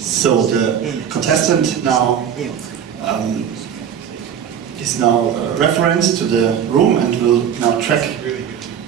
So the contestant now is now referenced to the room and will now track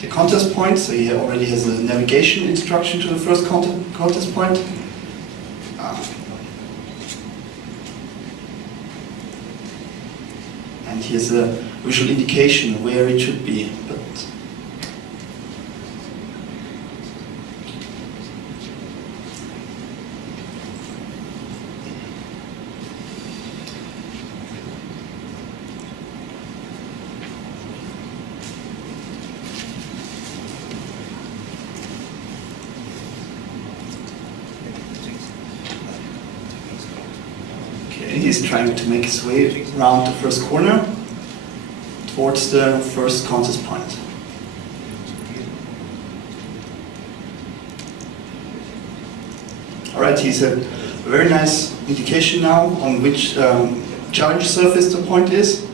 the contest point. So he already has a navigation instruction to the first contest point. And here's a visual indication where it should be. But he's trying to make his way around the first corner towards the first contest point. Alright, he's a very nice indication now on which challenge surface the point is,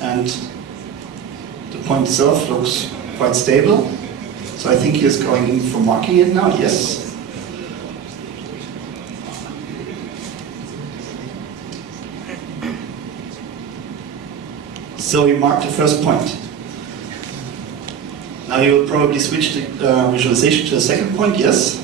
and the point itself looks quite stable. So I think he's going in for marking it now, yes. So he marked the first point. Now he will probably switch the visualization to the second point, yes.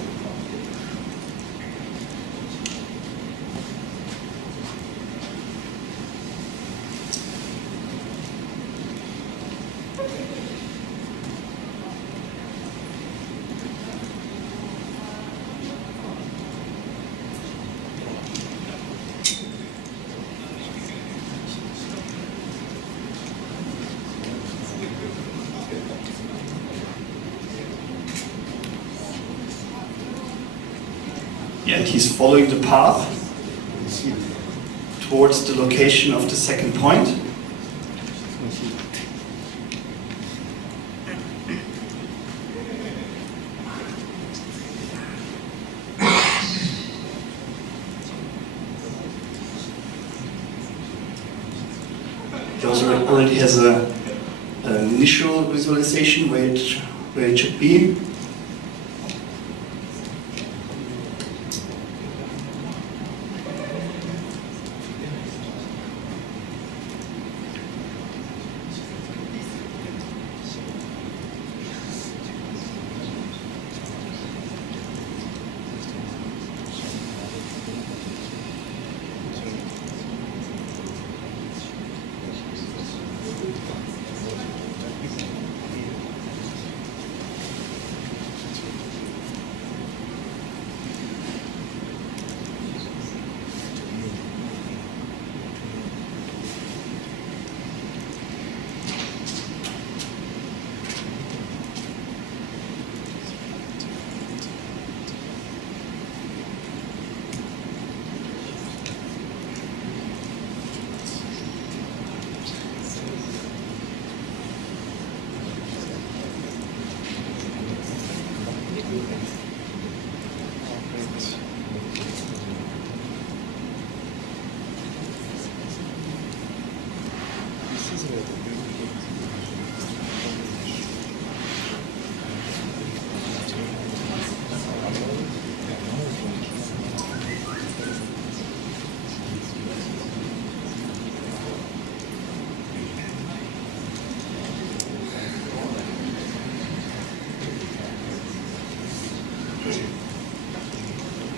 Yeah, and he's following the path towards the location of the second point. He also already has an initial visualization where it should be.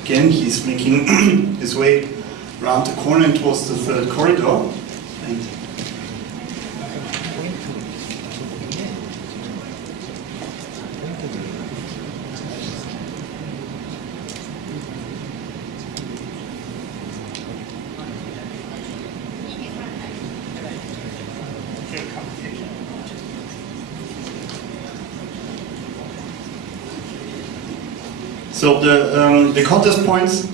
Again, he's making his way around the corner and towards the third corridor. And so the contest points,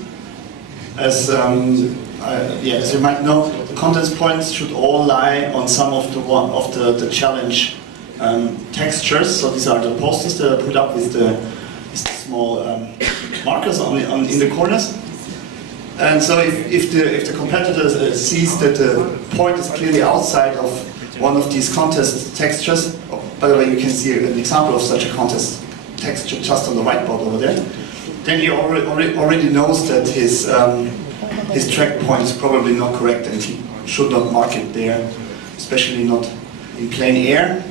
as you might know, the contest points should all lie on some of the challenge textures. So these are the posters that are put up with the small markers in the corners. And so if the competitor sees that the point is clearly outside of one of these contest textures, by the way, you can see an example of such a contest texture just on the whiteboard over there. then he already knows that his track point is probably not correct and he should not mark it there, especially not in plain air,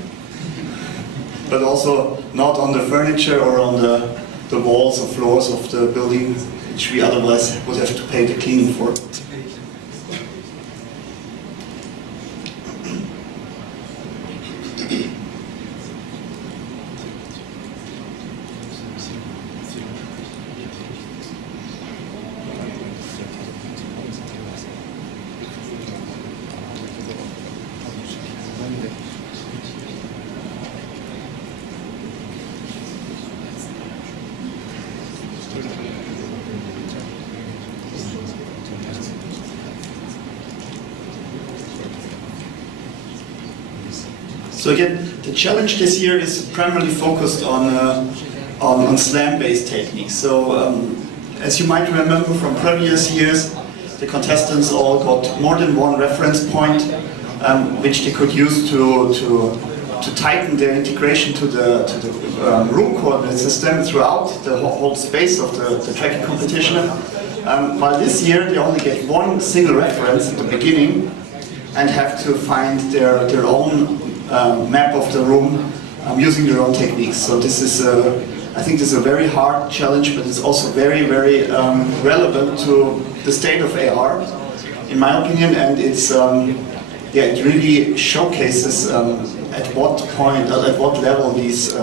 but also not on the furniture or on the walls or floors of the building, which we otherwise would have to pay the cleaning for. So again, the challenge this year is primarily focused on slam-based techniques. So as you might remember from previous years, the contestants all got more than one reference point, which they could use to tighten their integration to the room coordinate system throughout the whole space of the tracking competition. While this year they only get one single reference at the beginning and have to find their own map of the room using their own techniques. So this is, I think this is a very hard challenge, but it's also very, very relevant to the state of AR, in my opinion, and it's, yeah, it really showcases at what point, at what level these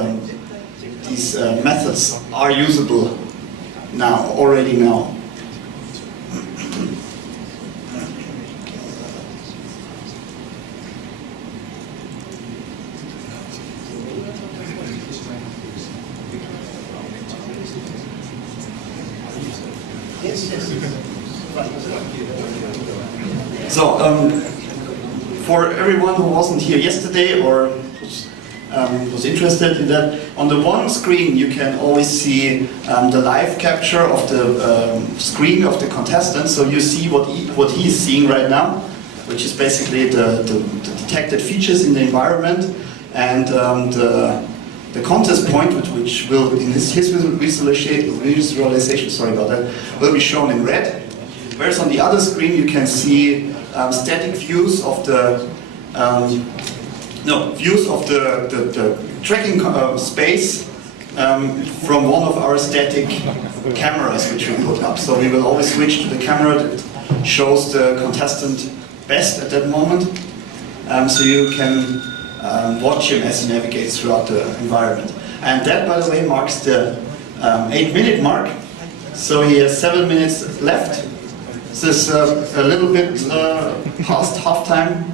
methods are usable now, already now. So, for everyone who wasn't here yesterday or was interested in that, on the one screen you can always see the live capture of the screen of the contestant. So you see what he's seeing right now, which is basically the detected features in the environment, and the contest point, which will, in his visualization, sorry about that, will be shown in red. Whereas on the other screen you can see static views of the tracking space from one of our static cameras which we put up. So we will always switch to the camera that shows the contestant best at that moment, so you can watch him as he navigates throughout the environment. And that, by the way, marks the 8-minute mark. So he has 7 minutes left. This is a little bit past half time.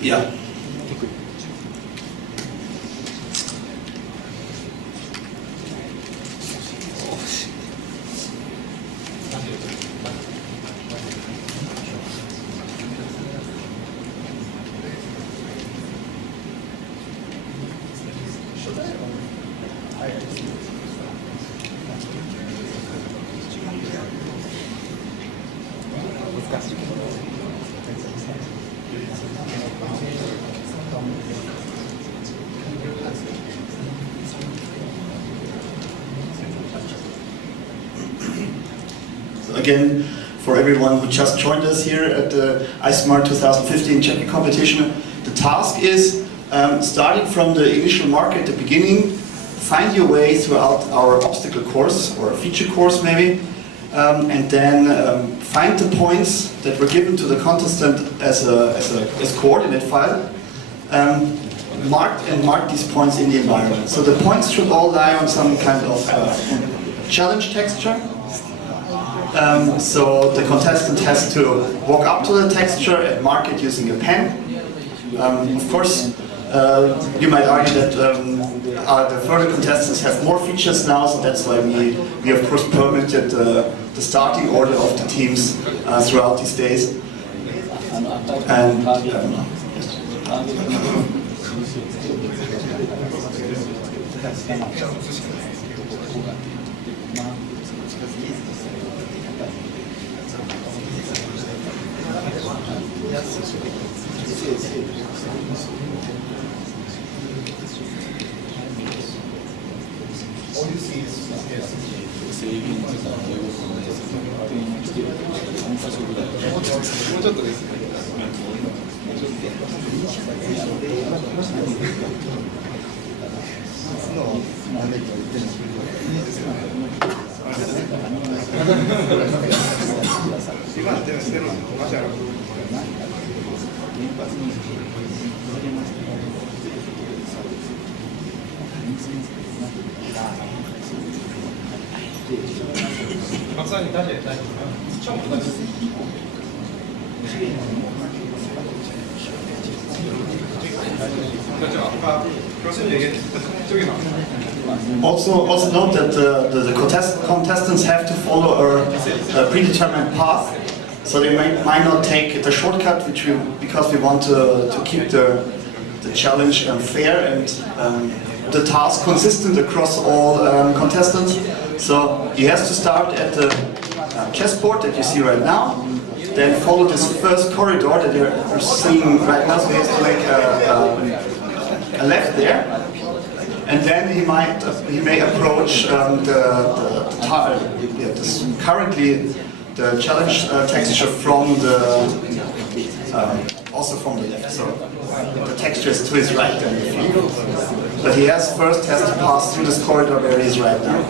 Yeah. Again, for everyone who just joined us here at the ISMAR 2015 checking competition, the task is, starting from the initial mark at the beginning, find your way throughout our obstacle course, or feature course maybe, and then find the points that were given to the contestant as coordinate file, mark these points in the environment. So the points should all lie on some kind of challenge texture. So the contestant has to walk up to the texture and mark it using a pen. Of course, you might argue that the further contestants have more features now, so that's why we of course permitted the starting order of the teams throughout these days. And 박사님 다시 처음부터 다시. 그렇죠. 아까 교수님 얘기했던 저기 나. Also note that the contestants have to follow a predetermined path, so they might not take the shortcut, because we want to keep the challenge fair and the task consistent across all contestants. So he has to start at the chessboard that you see right now, then follow this first corridor that you're seeing right now. So he has to make a left there, and then he may approach currently the challenge texture from also from the left. So the texture is to his right then, but he first has to pass through this corridor where he is right now.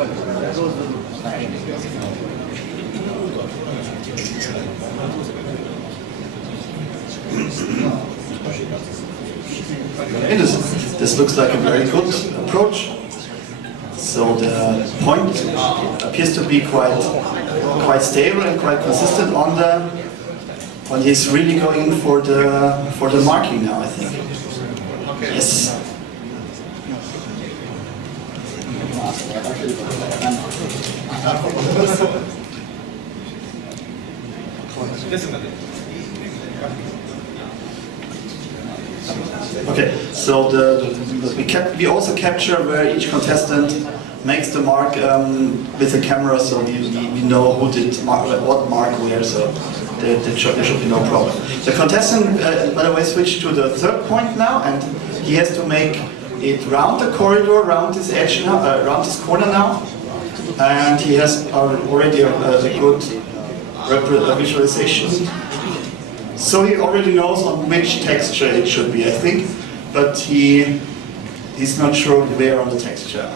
This looks like a very good approach. So the point appears to be quite stable and quite consistent when he's really going for the marking now, I think. Yes. Okay, so we also capture where each contestant makes the mark with the camera, so we know who did what mark where, so there should be no problem. The contestant, by the way, switched to the third point now, and he has to make it round the corridor, round this edge now, round this corner now, and he has already a good visualization. So he already knows on which texture it should be, I think, but he's not sure where on the texture.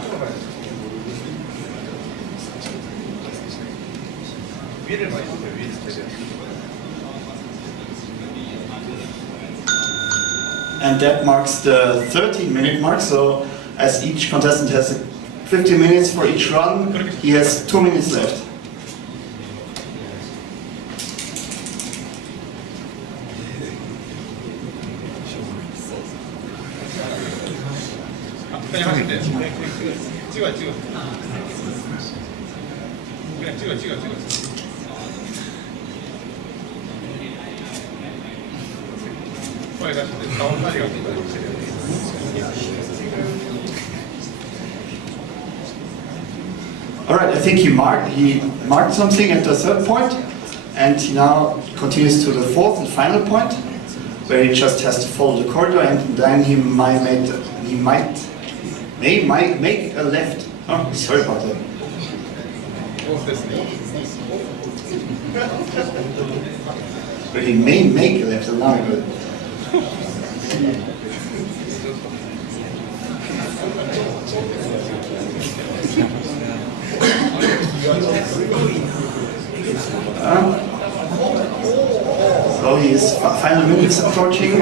And that marks the 13-minute mark, so as each contestant has 15 minutes for each run, he has 2 minutes left. 그냥 하시면 돼요. 찍어. 그냥 찍어. 빨리 가시면 돼요. 나온 빨리 갑니다. All right, I think he marked something at the third point, and he now continues to the fourth and final point, where he just has to follow the corridor, and then he may make a left. Oh, sorry about that. But he may make a left, now good. So he is final minutes approaching.